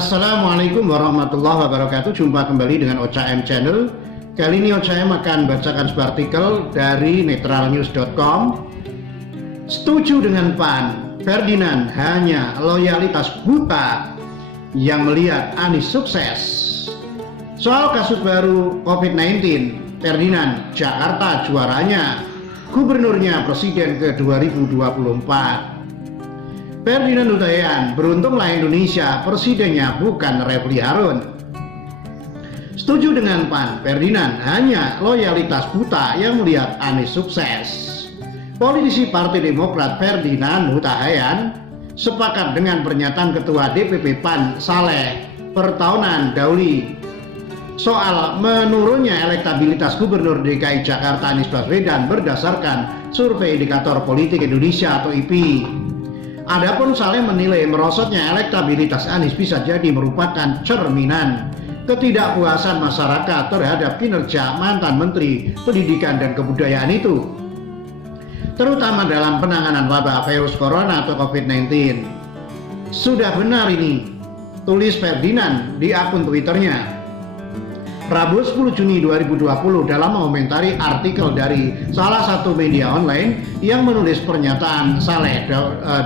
Assalamualaikum warahmatullahi wabarakatuh. Jumpa kembali dengan OCM Channel. Kali ini OCM akan bacakan sebuah artikel dari netralnews.com. Setuju dengan PAN, Ferdinand hanya loyalitas buta yang melihat Anies sukses. Soal kasus baru COVID-19, Ferdinand, Jakarta juaranya, gubernurnya presiden ke 2024. Ferdinand Hutahian, beruntunglah Indonesia, presidennya bukan Refli Harun. Setuju dengan PAN, Ferdinand hanya loyalitas buta yang melihat Anies sukses. Politisi Partai Demokrat Ferdinand Hutahian sepakat dengan pernyataan Ketua DPP PAN Saleh Pertaunan Dauli soal menurunnya elektabilitas Gubernur DKI Jakarta Anies Baswedan berdasarkan Survei Indikator Politik Indonesia atau IPI. Adapun Saleh menilai merosotnya elektabilitas Anies bisa jadi merupakan cerminan ketidakpuasan masyarakat terhadap kinerja mantan Menteri Pendidikan dan Kebudayaan itu, terutama dalam penanganan wabah virus corona atau COVID-19. Sudah benar ini, tulis Ferdinand di akun Twitternya Rabu 10 Juni 2020 dalam mengomentari artikel dari salah satu media online yang menulis pernyataan Saleh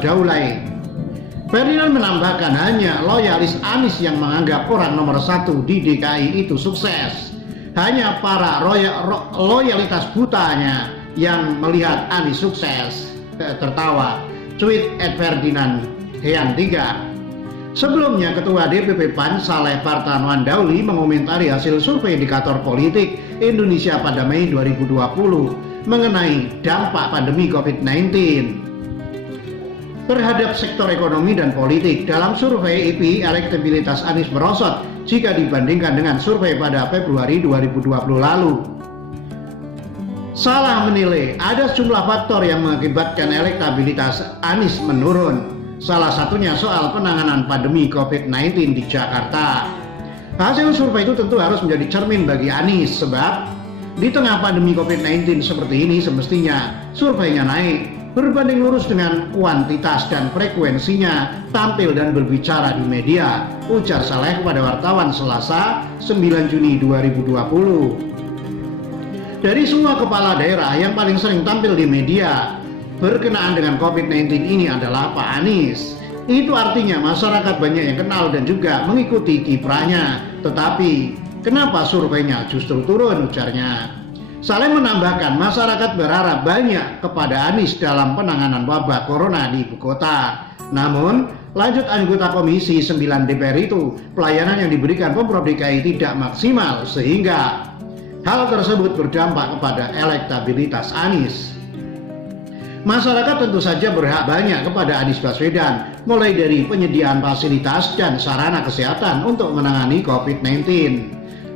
Daulay. Ferdinand menambahkan hanya loyalis Anies yang menganggap orang nomor satu di DKI itu sukses. Hanya para loyalitas butanya yang melihat Anies sukses. Tertawa. Tweet @Ferdinand Hean 3. Sebelumnya, Ketua DPP PAN Saleh Pertaunan Dauli mengomentari hasil survei indikator politik Indonesia pada Mei 2020 mengenai dampak pandemi COVID-19 terhadap sektor ekonomi dan politik. Dalam survei IPI, elektabilitas Anies merosot jika dibandingkan dengan survei pada Februari 2020 lalu. Salah menilai ada sejumlah faktor yang mengakibatkan elektabilitas Anies menurun. Salah satunya soal penanganan pandemi COVID-19 di Jakarta. Hasil survei itu tentu harus menjadi cermin bagi Anies, sebab di tengah pandemi COVID-19 seperti ini semestinya surveinya naik berbanding lurus dengan kuantitas dan frekuensinya tampil dan berbicara di media, ujar Saleh kepada wartawan Selasa 9 Juni 2020. Dari semua kepala daerah yang paling sering tampil di media berkenaan dengan COVID-19 ini adalah Pak Anies. Itu artinya masyarakat banyak yang kenal dan juga mengikuti kiprahnya. Tetapi kenapa surveinya justru turun, ujarnya. Saleh menambahkan masyarakat berharap banyak kepada Anies dalam penanganan wabah corona di ibu kota. Namun, lanjut anggota Komisi 9 DPR itu, pelayanan yang diberikan Pemprov DKI tidak maksimal sehingga hal tersebut berdampak kepada elektabilitas Anies. Masyarakat tentu saja berhak banyak kepada Anies Baswedan, mulai dari penyediaan fasilitas dan sarana kesehatan untuk menangani COVID-19,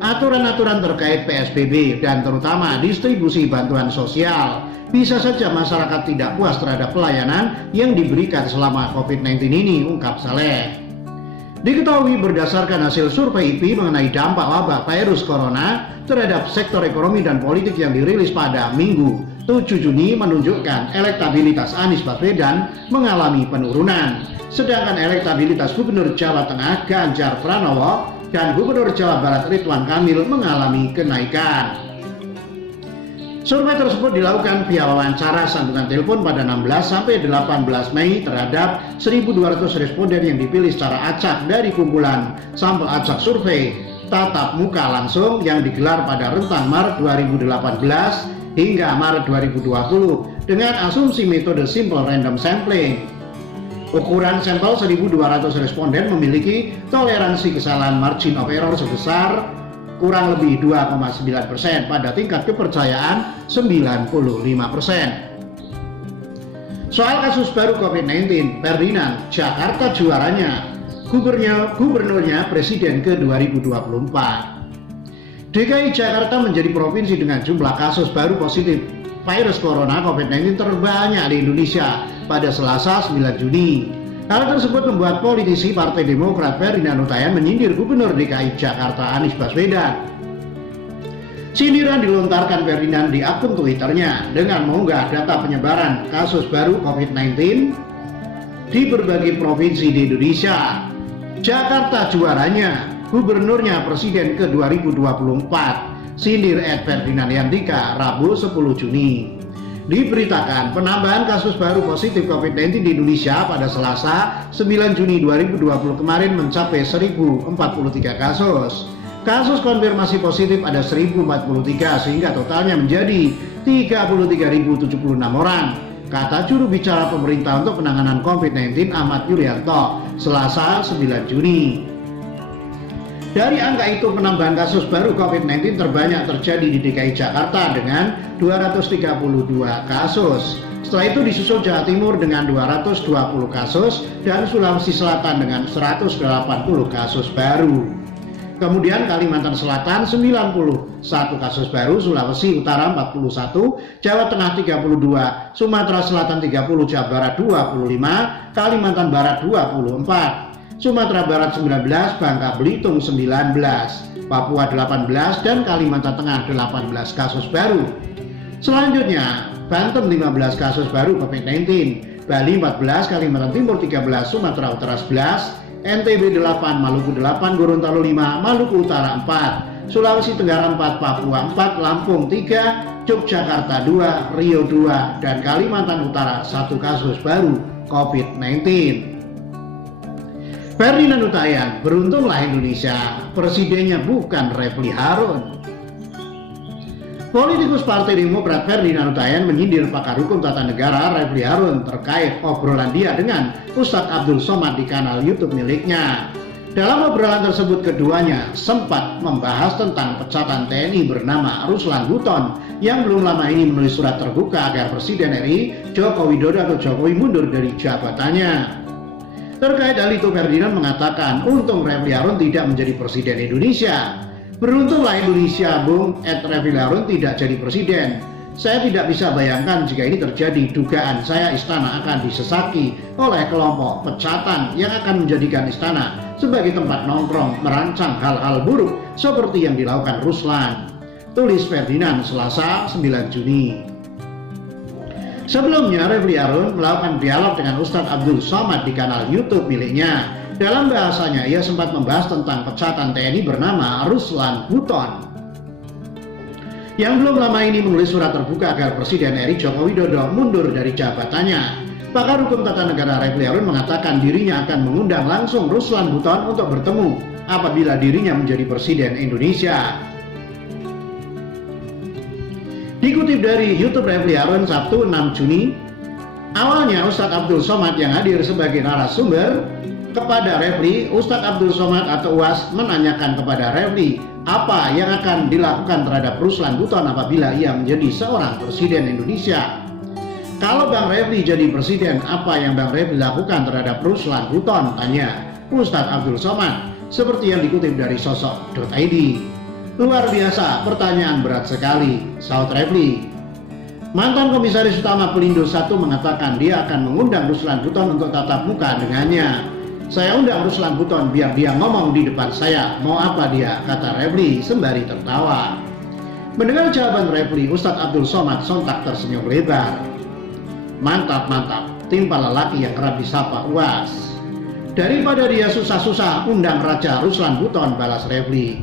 aturan-aturan terkait PSBB, dan terutama distribusi bantuan sosial. Bisa saja masyarakat tidak puas terhadap pelayanan yang diberikan selama COVID-19 ini, ungkap Saleh. Diketahui berdasarkan hasil survei IPI mengenai dampak wabah virus corona terhadap sektor ekonomi dan politik yang dirilis pada Minggu 7 Juni menunjukkan elektabilitas Anies Baswedan mengalami penurunan, sedangkan elektabilitas Gubernur Jawa Tengah Ganjar Pranowo dan Gubernur Jawa Barat Ridwan Kamil mengalami kenaikan. Survei tersebut dilakukan via wawancara sambungan telepon pada 16 sampai 18 Mei terhadap 1.200 responden yang dipilih secara acak dari kumpulan sampel acak survei tatap muka langsung yang digelar pada rentang Maret 2018 hingga Maret 2020 dengan asumsi metode simple random sampling. Ukuran sampel 1.200 responden memiliki toleransi kesalahan margin of error sebesar kurang lebih 2,9% pada tingkat kepercayaan 95%. Soal kasus baru COVID-19, Ferdinand, Jakarta juaranya, gubernurnya presiden ke 2024. DKI Jakarta menjadi provinsi dengan jumlah kasus baru positif virus corona COVID-19 terbanyak di Indonesia pada Selasa 9 Juni. Hal tersebut membuat politisi Partai Demokrat Ferdinand Hutahian menyindir Gubernur DKI Jakarta Anies Baswedan. Sindiran dilontarkan Ferdinand di akun Twitternya dengan mengunggah data penyebaran kasus baru COVID-19 di berbagai provinsi di Indonesia. Jakarta juaranya, gubernurnya presiden ke 2024, sindir Ferdinand Yandika, Rabu 10 Juni. Diberitakan penambahan kasus baru positif COVID-19 di Indonesia pada Selasa 9 Juni 2020 kemarin mencapai 1043 kasus. Kasus konfirmasi positif ada 1043 sehingga totalnya menjadi 33.076 orang, kata juru bicara pemerintah untuk penanganan COVID-19 Ahmad Yuryanto Selasa 9 Juni. Dari angka itu, penambahan kasus baru COVID-19 terbanyak terjadi di DKI Jakarta dengan 232 kasus. Setelah itu disusul Jawa Timur dengan 220 kasus dan Sulawesi Selatan dengan 180 kasus baru. Kemudian Kalimantan Selatan 91 kasus baru, Sulawesi Utara 41, Jawa Tengah 32, Sumatera Selatan 30, Jawa Barat 25, Kalimantan Barat 24. Sumatera Barat 19, Bangka Belitung 19, Papua 18, dan Kalimantan Tengah 18 kasus baru. Selanjutnya, Banten 15 kasus baru COVID-19, Bali 14, Kalimantan Timur 13, Sumatera Utara 11, NTB 8, Maluku 8, Gorontalo 5, Maluku Utara 4, Sulawesi Tenggara 4, Papua 4, Lampung 3, Yogyakarta 2, Riau 2, dan Kalimantan Utara 1 kasus baru COVID-19. Ferdinand Huta-Heian, beruntunglah Indonesia, presidennya bukan Refli Harun. Politikus Partai Demokrat Ferdinand Huta-Heian menyindir pakar hukum tata negara Refli Harun terkait obrolan dia dengan Ustadz Abdul Somad di kanal YouTube miliknya. Dalam obrolan tersebut keduanya sempat membahas tentang pecatan TNI bernama Ruslan Buton yang belum lama ini menulis surat terbuka agar Presiden RI Joko Widodo atau Jokowi mundur dari jabatannya. Terkait hal itu, Ferdinand mengatakan, untung Refli Harun tidak menjadi presiden Indonesia. Beruntunglah Indonesia, Bung Refli Harun tidak jadi presiden. Saya tidak bisa bayangkan jika ini terjadi. Dugaan saya istana akan disesaki oleh kelompok pecatan yang akan menjadikan istana sebagai tempat nongkrong, merancang hal-hal buruk seperti yang dilakukan Ruslan. Tulis Ferdinand Selasa 9 Juni. Sebelumnya, Refli Harun melakukan dialog dengan Ustadz Abdul Somad di kanal YouTube miliknya. Dalam bahasanya, ia sempat membahas tentang pecatan TNI bernama Ruslan Buton, yang belum lama ini menulis surat terbuka agar Presiden RI Joko Widodo mundur dari jabatannya. Pakar hukum tata negara Refli Harun mengatakan dirinya akan mengundang langsung Ruslan Buton untuk bertemu apabila dirinya menjadi Presiden Indonesia. Dikutip dari YouTube Refli Harun Sabtu 6 Juni, awalnya Ustadz Abdul Somad yang hadir sebagai narasumber kepada Refli. Ustadz Abdul Somad atau UAS menanyakan kepada Refli apa yang akan dilakukan terhadap Ruslan Buton apabila ia menjadi seorang presiden Indonesia. Kalau Bang Refli jadi presiden, apa yang Bang Refli lakukan terhadap Ruslan Buton? Tanya Ustadz Abdul Somad, seperti yang dikutip dari sosok.id. Luar biasa, pertanyaan berat sekali, sahut Refli. Mantan Komisaris Utama Pelindo I mengatakan dia akan mengundang Ruslan Buton untuk tatap muka dengannya. Saya undang Ruslan Buton biar dia ngomong di depan saya, mau apa dia, kata Refli sembari tertawa. Mendengar jawaban Refli, Ustadz Abdul Somad sontak tersenyum lebar. Mantap, timpal lelaki yang kerap disapa UAS. Daripada dia susah-susah undang Raja Ruslan Buton, balas Refli.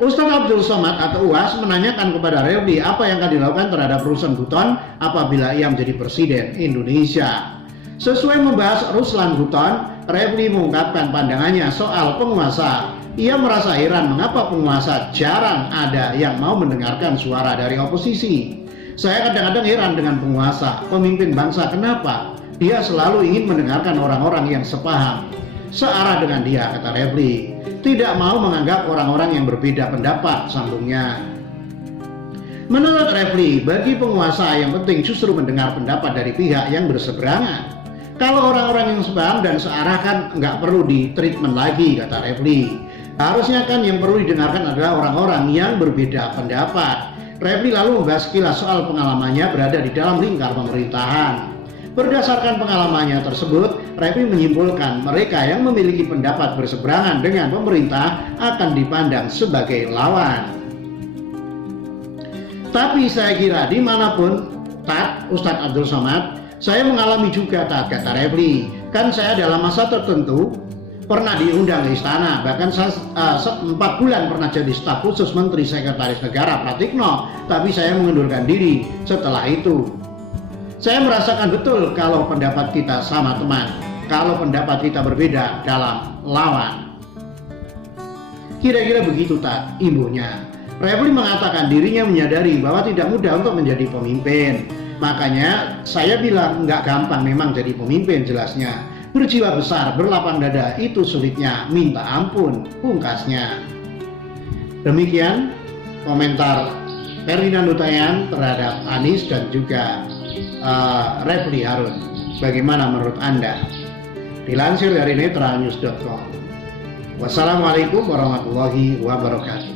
Ustadz Abdul Somad atau UAS menanyakan kepada Refli apa yang akan dilakukan terhadap Ruslan Buton apabila ia menjadi presiden Indonesia. Sesuai membahas Ruslan Buton, Refli mengungkapkan pandangannya soal penguasa. Ia merasa heran mengapa penguasa jarang ada yang mau mendengarkan suara dari oposisi. Saya kadang-kadang heran dengan penguasa, pemimpin bangsa, kenapa dia selalu ingin mendengarkan orang-orang yang sepaham, searah dengan dia, kata Refli. Tidak mau menganggap orang-orang yang berbeda pendapat, sambungnya. Menurut Refli, bagi penguasa yang penting justru mendengar pendapat dari pihak yang berseberangan. Kalau orang-orang yang sepaham dan searah kan nggak perlu di-treatment lagi, kata Refli. Harusnya kan yang perlu didengarkan adalah orang-orang yang berbeda pendapat. Refli lalu membahas sekilas soal pengalamannya berada di dalam lingkar pemerintahan. Berdasarkan pengalamannya tersebut, Refli menyimpulkan mereka yang memiliki pendapat berseberangan dengan pemerintah akan dipandang sebagai lawan. Tapi saya kira dimanapun Ustadz Abdul Somad, saya mengalami juga, kata Refli. Kan saya dalam masa tertentu pernah diundang ke istana, bahkan saya 4 bulan pernah jadi staf khusus Menteri Sekretaris Negara Pratikno, tapi saya mengundurkan diri setelah itu. Saya merasakan betul kalau pendapat kita sama teman, kalau pendapat kita berbeda dalam lawan. Kira-kira begitu tak imbuhnya. Refli mengatakan dirinya menyadari bahwa tidak mudah untuk menjadi pemimpin. Makanya saya bilang nggak gampang memang jadi pemimpin jelasnya. Berjiwa besar, berlapang dada, itu sulitnya, minta ampun, pungkasnya. Demikian komentar Ferdinand Huta Heian terhadap Anies dan juga Refli Harun. Bagaimana menurut Anda? Dilansir dari netralnews.com. Wassalamualaikum warahmatullahi wabarakatuh.